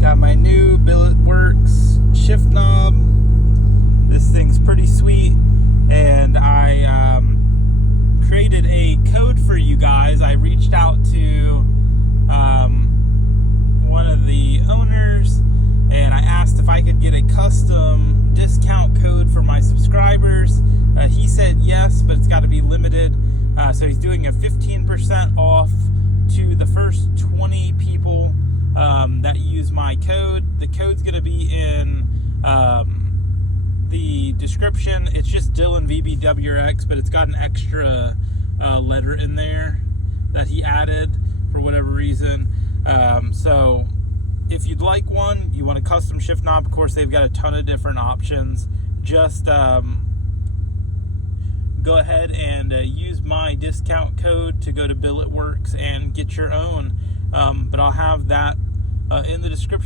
Got my new Billet Works shift knob. This thing's pretty sweet, and I created a code for you guys. I reached out to one of the owners, and I asked if I could get a custom discount code for my subscribers. He said yes, but it's got to be limited. So he's doing a 15% off to the first 20 people that use my code. The code's going to be in the description. It's just Dylan VBWRX, but it's got an extra letter in there that he added for whatever reason. So if you'd like one, you want a custom shift knob, of course they've got a ton of different options. Just go ahead and use my discount code to go to Billet Works and get your own. But I'll have that in the description.